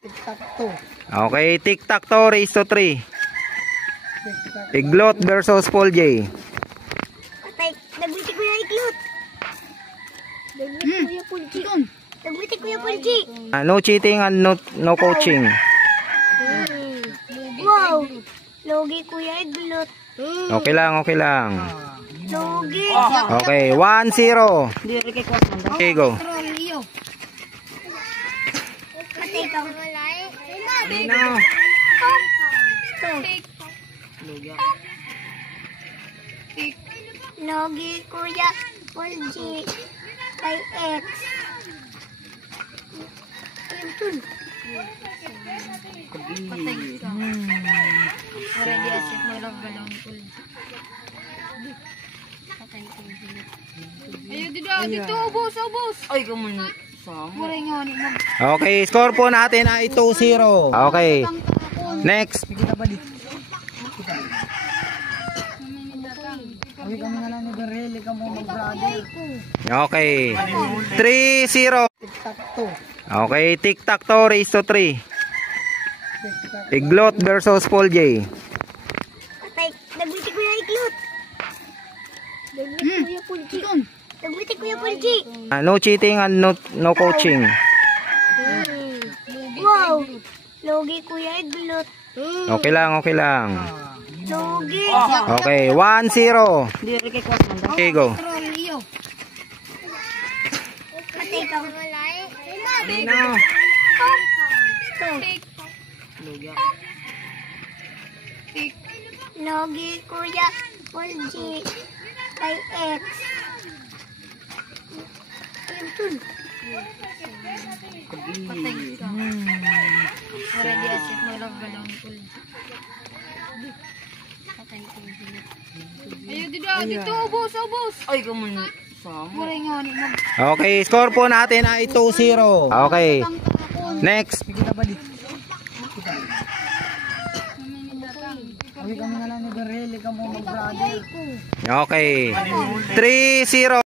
Tic-tac-toe. Okay, tic-tac-toe race to 3. Iglot versus Paul J. Patay, nagwitik ko yung iglot. Nagwitik ko yung pulchi. Nagwitik ko yung pulchi. No cheating and no coaching. Wow! Logi ko yung iglot. Okay lang, okay lang. Logi. Okay, 1-0. Okay, go. Patay ka. Logi kuya pulchi kay X. Ready asip mo lang galawang pulchi. Ayo dito, ubos. Ay, kumuni. Okay, score po natin ay 2-0. Okay. Next. Okay. 3-0. Tic-tac-toe. Okay, tic-tac-toe race to 3. Iglot versus Paul J. Patay, nagwitik ko yung iglot. Nagwitik ko yung pulchi. Nagwitik ko yung pulchi. No cheating and no coaching. Wow! Logi ko yung iglot. Okay lang, okay lang. Logi. Okay, 1-0. Okay, go. Patay ka. Logi kuya pulchi kay X. Ready asip mo lang galawang pulchi. Ayo dito, ubos. Ay, kumuni. Okay, score po natin ay 2-0. Okay. Next. Okay. 3-0.